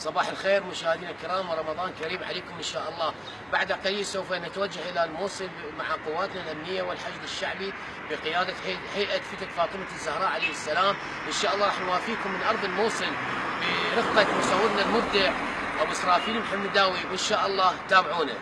صباح الخير مشاهدينا الكرام، ورمضان كريم عليكم ان شاء الله. بعد قليل سوف نتوجه الى الموصل مع قواتنا الامنيه والحشد الشعبي بقياده هيئه فتك فاطمه الزهراء عليه السلام. ان شاء الله راح نوافيكم من ارض الموصل برفقه مصورنا المبدع ابو اسرافيل محمداوي، وان شاء الله تابعونا.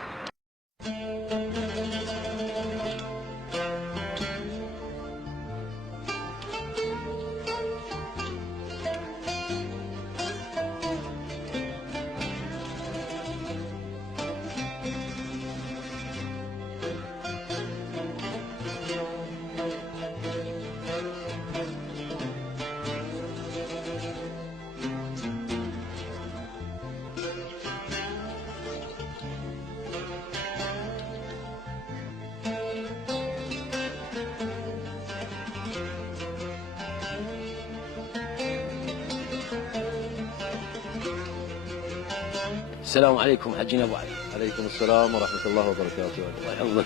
السلام عليكم حجينا ابو علي. عليكم السلام ورحمة الله وبركاته. الله يحفظك.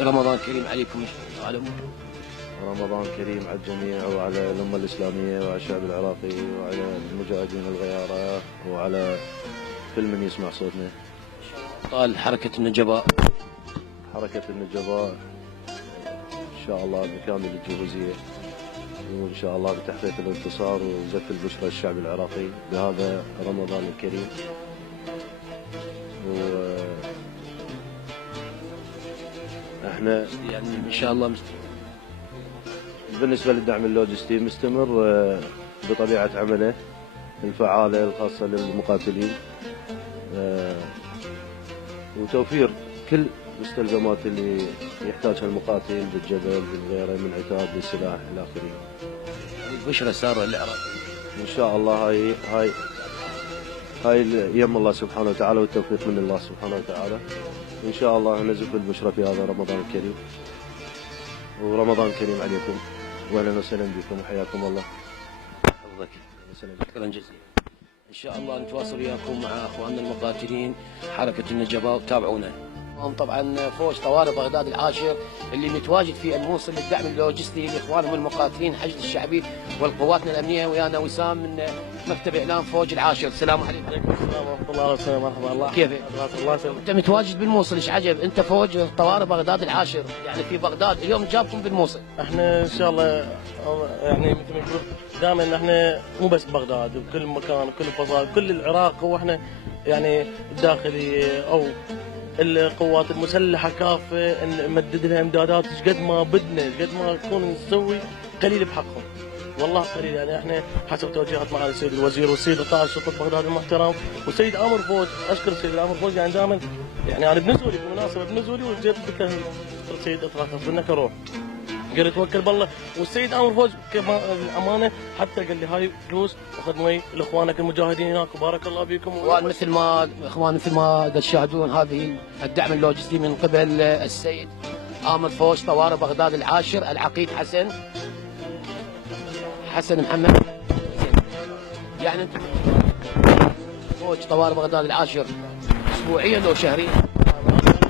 رمضان كريم عليكم وعلى رمضان كريم على الجميع وعلى الأمة الإسلامية وعلى الشعب العراقي وعلى المجاهدين الغيارة وعلى كل من يسمع صوتنا. طال حركة النجباء. حركة النجباء إن شاء الله بكامل الجهوزية، وإن شاء الله بتحقيق الانتصار وزف البشرى الشعب العراقي بهذا رمضان الكريم. احنا يعني ان شاء الله بالنسبه للدعم اللوجستي مستمر بطبيعه عمله الفعاله الخاصه للمقاتلين، وتوفير كل المستلزمات اللي يحتاجها المقاتل بالجبل بالغيره من عتاد للسلاح الى اخره. البشرى ساره للعراق ان شاء الله. هاي يم الله سبحانه وتعالى والتوفيق من الله سبحانه وتعالى. ان شاء الله نزف البشرى في هذا رمضان الكريم، ورمضان كريم عليكم واهلا وسهلا بكم وحياكم الله. يحفظك. شكرا جزيلا. ان شاء الله نتواصل وياكم مع اخواننا المقاتلين حركه النجباء وتابعونا. طبعا فوج طوارئ بغداد العاشر اللي متواجد في الموصل للدعم اللوجستي لاخوانهم المقاتلين الحشد الشعبي والقواتنا الامنيه، ويانا وسام من مكتب اعلام فوج العاشر. السلام عليكم. وعليكم السلام ورحمه الله وبركاته. مرحبا. الله كيفك؟ الله يسلمك. انت متواجد بالموصل، ايش عجب؟ انت فوج طوارئ بغداد العاشر يعني في بغداد، اليوم جابكم بالموصل. احنا ان شاء الله يعني مثل ما يقولون دائما احنا مو بس بغداد، بكل مكان وكل فصائل كل العراق، هو احنا يعني الداخلي او القوات المسلحه كافه نمدد لها امدادات ايش قد ما بدنا، ايش قد ما نكون نسوي قليل بحقهم. والله قليل يعني احنا حسب توجيهات معالي السيد الوزير والسيد القائد شرطه بغداد المحترم والسيد امر فوج. اشكر السيد امر فوج يعني دائما يعني انا بنزولي بالمناسبه بنزولي وجيت ذكر السيد اطراف منك اروح قال توكل بالله، والسيد امر فوج الامانه حتى قال لي هاي فلوس وخذ مي لاخوانك المجاهدين هناك وبارك الله فيكم. مثل ما اخوان مثل ما تشاهدون هذه الدعم اللوجستي من قبل السيد امر فوج طوارئ بغداد العاشر العقيد حسن محمد. يعني انت فوج طوارئ بغداد العاشر اسبوعيا او شهريا؟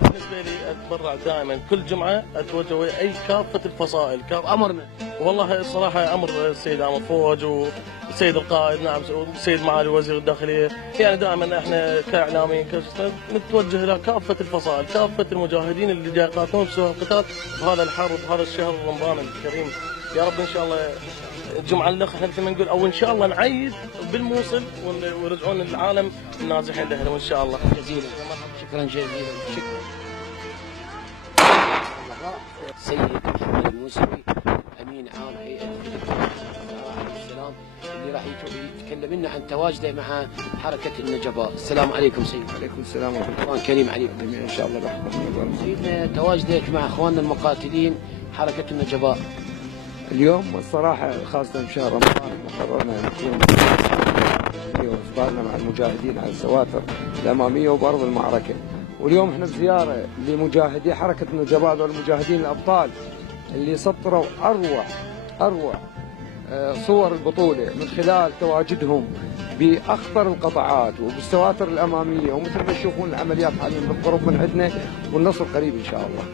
بالنسبه لي اتبرع دائما كل جمعه اتوجه اي كافه الفصائل امرنا. والله الصراحه امر السيد امر فوج والسيد القائد نعم والسيد معالي وزير الداخليه، يعني دائما احنا كاعلاميين نتوجه الى كافه الفصائل كافه المجاهدين اللي جاي يقاتلون بسوء القتال بهذا الحرب بهذا الشهر رمضان الكريم. يا رب ان شاء الله الجمعه الاخ احنا مثل ما نقول او ان شاء الله نعيد بالموصل ويرجعون العالم النازحين لهم ان شاء الله. جزيلا. شكرا جزيلا. شكرا. سيد محمد الموسوي امين عام هيئه فتك عليه السلام اللي راح يتكلم لنا عن تواجده مع حركه النجباء. السلام عليكم سيدي. وعليكم السلام ورحمه الله. رمضان كريم عليكم جميعا ان شاء الله برحمه. سيدنا تواجدك مع اخواننا المقاتلين حركه النجباء اليوم الصراحه خاصه بشهر رمضان قررنا نكون واصبارنا مع المجاهدين على السواتر الاماميه وبارض المعركه، واليوم احنا بزياره لمجاهدي حركه النجباء والمجاهدين الابطال اللي سطروا اروع صور البطوله من خلال تواجدهم باخطر القطاعات وبالسواتر الاماميه، ومثل ما تشوفون العمليات حاليا بالقرب من عندنا والنصر قريب ان شاء الله.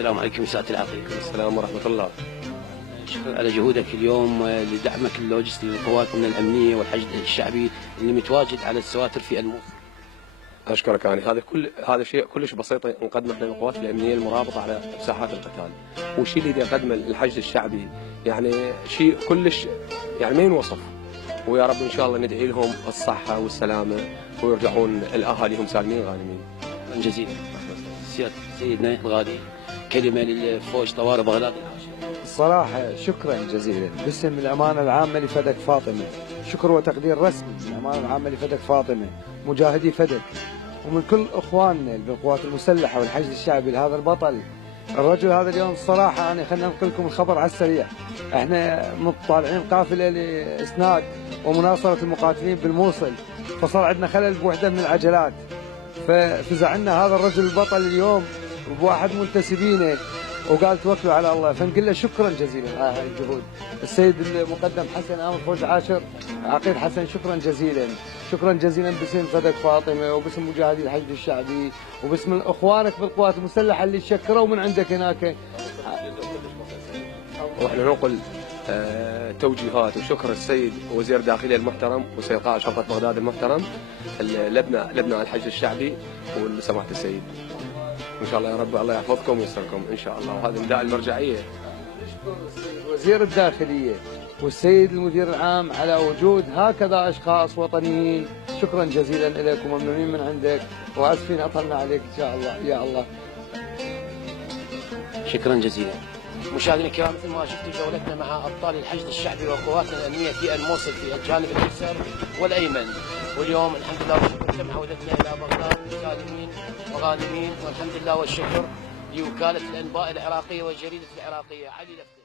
السلام عليكم سعادة العقيد. السلام ورحمة الله. شكرا على جهودك اليوم لدعمك اللوجستي لقواتنا الأمنية والحشد الشعبي اللي متواجد على السواتر في الموصل. أشكرك. يعني هذا شيء كلش بسيط نقدمه احنا القوات الأمنية المرابطة على ساحات القتال، والشيء اللي يقدمه الحشد الشعبي يعني شيء كلش يعني ما ينوصف، ويا رب إن شاء الله ندعي لهم الصحة والسلامة ويرجعون لأهاليهم سالمين غانمين. شكرا جزيلا. سيدنا الغالي كلمة للفوج طوارئ بغداد. الصراحة شكرا جزيلا باسم الأمانة العامة لفدك فاطمة، شكر وتقدير رسمي من الأمانة العامة لفدك فاطمة مجاهدي فدك، ومن كل إخواننا بالقوات المسلحة والحشد الشعبي لهذا البطل الرجل هذا اليوم. الصراحة يعني خلينا ننقل لكم الخبر على السريع، احنا طالعين قافلة لإسناد ومناصرة المقاتلين بالموصل، فصار عندنا خلل بوحدة من العجلات، ففزعنا هذا الرجل البطل اليوم بواحد منتسبينه وقال توكلوا على الله، فنقول له شكرا جزيلا على هاي الجهود. السيد المقدم حسن امر فوج عاشر عقيد حسن شكرا جزيلا، شكرا جزيلا باسم فدك فاطمه وباسم مجاهدي الحشد الشعبي وباسم اخوانك بالقوات المسلحه اللي شكروا من عندك هناك. واحنا ننقل توجيهات وشكر السيد وزير الداخليه المحترم وسيد قائد شرطه بغداد المحترم لابناء الحشد الشعبي ولسماحه السيد. ان شاء الله يا رب الله يحفظكم ويستركم ان شاء الله، وهذا نداء المرجعيه. وزير الداخليه والسيد المدير العام على وجود هكذا اشخاص وطنيين، شكرا جزيلا لك وممنونين من عندك، واسفين اطلنا عليك ان شاء الله. يا الله شكرا جزيلا. مشاهدينا الكرام، مثل ما شفتوا جولتنا مع ابطال الحشد الشعبي وقواتنا الامنيه في الموصل في الجانب الايسر والايمن، واليوم الحمد لله والشكر تم عودتنا الى بغداد سالمين وغانمين، والحمد لله والشكر لوكاله الانباء العراقيه والجريده العراقيه علي لفتة.